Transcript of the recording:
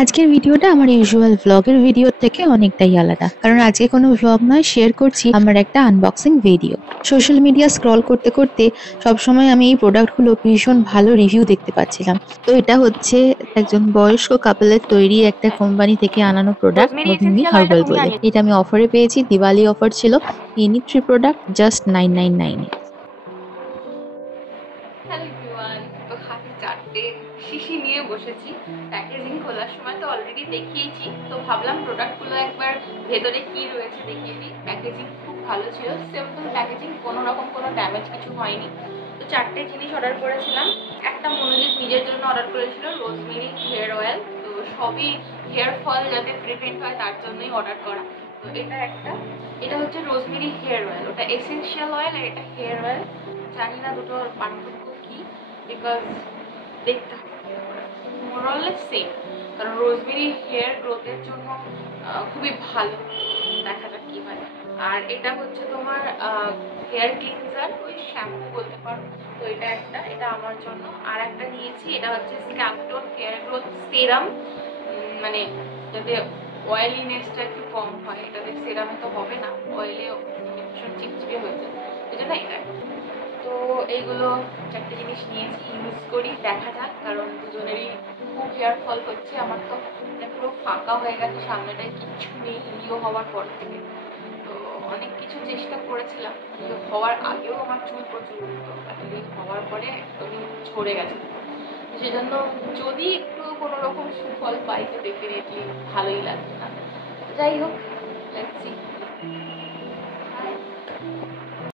আজকের ভিডিওটা আমার ইউজুয়াল ভ্লগের ভিডিওর থেকে অনেকটাই আলাদা, কারণ আজকে কোনো ভ্লগ নয়, শেয়ার করছি আমার একটা unboxing video. Social media scroll করতে করতে সবসময় আমি এই প্রোডাক্টগুলো ভীষণ ভালো রিভিউ দেখতে পাচ্ছিলাম। তো এটা হচ্ছে একজন বয়স্ক কাপলের তৈরি একটা কোম্পানি থেকে আনানো প্রোডাক্ট, রোজমেরি মধুমি এসেনশিয়াল অয়েলটা হার্বাল তুমি বলে। জানিয়ে। এটা আমি অফারে পেয়েছি, দিওয়ালি অফার ছিল। এনি 3 প্রোডাক্ট জাস্ট 999 এ। হ্যালো এভরিওয়ান, তো হাতে 4টে শিশি নিয়ে বসেছি। প্যাকেজিং খোলার সময় তো অলরেডি দেখিয়েছি, তো ভাবলাম প্রোডাক্টগুলো একবার ভেতরে কি রয়েছে দেখিয়ে দিই। প্যাকেজিং খুব ভালো ছিল, সিম্পল প্যাকেজিং, কোনো রকম কোনো ড্যামেজ কিছু হয়নি। তো 4টে জিনিস অর্ডার করেছিলাম। একটা মনোজিৎ নিজের জন্য অর্ডার করেছিল রোজমেরি হেয়ার অয়েল, তো সবই হেয়ার ফল যাতে প্রিভেন্ট হয় তার জন্যই অর্ডার করা। তো এটা হচ্ছে রোজমেরি হেয়ার অয়েল, ওটা এসেনশিয়াল অয়েল আর এটা হেয়ার অয়েল। জানি না দুটোর পার্থক্য কি, বিকজ দেখতে মোরালেস সেম, কারণ রোজমেরি হেয়ার গ্রোথের জন্য খুবই ভালো। দেখা যাক কি হয়। আর এটা হচ্ছে তোমার হেয়ার ক্লিনজার, ওই শ্যাম্পু বলতে পারো। তো এটা আমার জন্য। আর একটা নিয়েছি, এটা হচ্ছে স্ক্যাপটোন হেয়ার গ্রোথ সেরাম, মানে যাতে অয়েলিনেসটা একটু কম হয়। এটাতে সেরামে তো হবে না, অয়েলে ভীষণ চিপচিপে হয়ে যায়, এই জন্য এটা। তো এইগুলো 4টে জিনিস নিয়েছি, ইউজ করি, দেখা যাক। কারণ দুজনেরই খুব হেয়ার ফল হচ্ছে। আমার তো পুরো ফাঁকা হয়ে গেছে, সামনেটায় কিচ্ছু নেই লিও হওয়ার পর থেকে। তো অনেক কিছু চেষ্টা করেছিলাম, লিও হওয়ার আগেও আমার চুল প্রচুর উঠতো, লিও হওয়ার পরে একদমই ঝরে গেছে। সেজন্য যদি একটু কোনো রকম সুফল পাই তো ডেফিনেটলি ভালোই লাগবে। না যাই হোক, লেটস সি।